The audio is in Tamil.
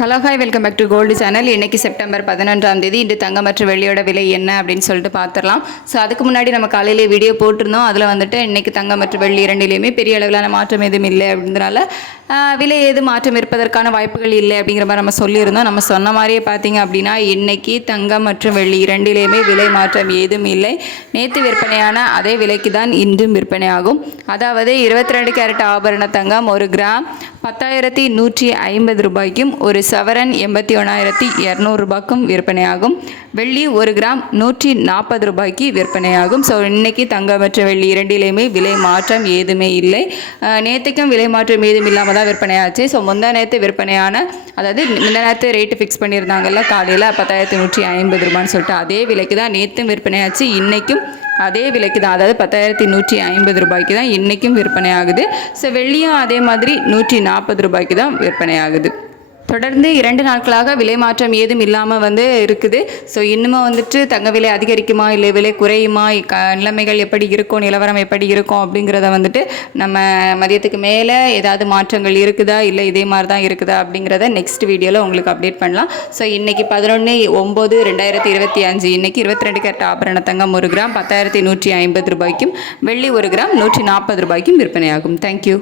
Hello hi welcome back to gold channel. இன்றைக்கி செப்டம்பர் 11ஆம் தேதி. இன்று தங்கம் மற்றும் வெள்ளியோட விலை என்ன அப்படின்னு சொல்லிட்டு பார்த்துடலாம். ஸோ அதுக்கு முன்னாடி நம்ம காலையிலே வீடியோ போட்டிருந்தோம். அதில் வந்துட்டு இன்றைக்கி தங்கம் மற்றும் வெள்ளி இரண்டிலையுமே பெரிய அளவிலான மாற்றம் எதுவும் இல்லை அப்படின்றனால விலை ஏது மாற்றம் இருப்பதற்கான வாய்ப்புகள் இல்லை அப்படிங்கிற மாதிரி நம்ம சொல்லியிருந்தோம். நம்ம சொன்ன மாதிரியே பார்த்தீங்க அப்படின்னா இன்றைக்கி தங்கம் மற்றும் வெள்ளி இரண்டிலையுமே விலை மாற்றம் ஏதும் இல்லை. நேற்று விற்பனையான அதே விலைக்கு தான் இன்றும் விற்பனையாகும். அதாவது 22 கேரட் ஆபரண தங்கம் 1 கிராம் 10,150 ரூபாய்க்கும், ஒரு சவரன் 81,200 ரூபாய்க்கும் விற்பனையாகும். வெள்ளி 1 கிராம் 140 ரூபாய்க்கு விற்பனையாகும். ஸோ இன்றைக்கி தங்கம் மற்றும் வெள்ளி இரண்டிலையுமே விலை மாற்றம் ஏதுமே இல்லை. நேற்றுக்கும் விலை மாற்றம் ஏதும் இல்லாமல் தான் விற்பனையாச்சு. ஸோ முந்தா நேற்று விற்பனையான, அதாவது முந்தா நேரத்து ரேட்டு ஃபிக்ஸ் பண்ணியிருந்தாங்கல்ல காலையில் 10,150 ரூபான்னு சொல்லிட்டு, அதே விலைக்கு தான் நேற்றும் விற்பனையாச்சு. இன்றைக்கும் அதே விலைக்கு தான், அதாவது 10,150 ரூபாய்க்கு தான் இன்றைக்கும் விற்பனை ஆகுது. ஸோ வெள்ளியும் அதே மாதிரி 140 ரூபாய்க்கு தான் விற்பனை ஆகுது. தொடர்ந்து 2 நாட்களாக விலை மாற்றம் ஏதும் இல்லாமல் இருக்குது. ஸோ இன்னமும் தங்க விலை அதிகரிக்குமா இல்லை விலை குறையுமா, நிலைமைகள் எப்படி இருக்கும், நிலவரம் எப்படி இருக்கும் அப்படிங்கிறத நம்ம மதியத்துக்கு மேலே ஏதாவது மாற்றங்கள் இருக்குதா இல்லை இதே மாதிரி தான் இருக்குதா அப்படிங்கிறத நெக்ஸ்ட் வீடியோவில் உங்களுக்கு அப்டேட் பண்ணலாம். ஸோ இன்றைக்கி 11/9/2025 இன்றைக்கி 22 கேரட் ஆபரண தங்கம் 1 கிராம் 10,150 ரூபாய்க்கும், வெள்ளி 1 கிராம் 140 ரூபாய்க்கும் விற்பனையாகும். தேங்க்யூ.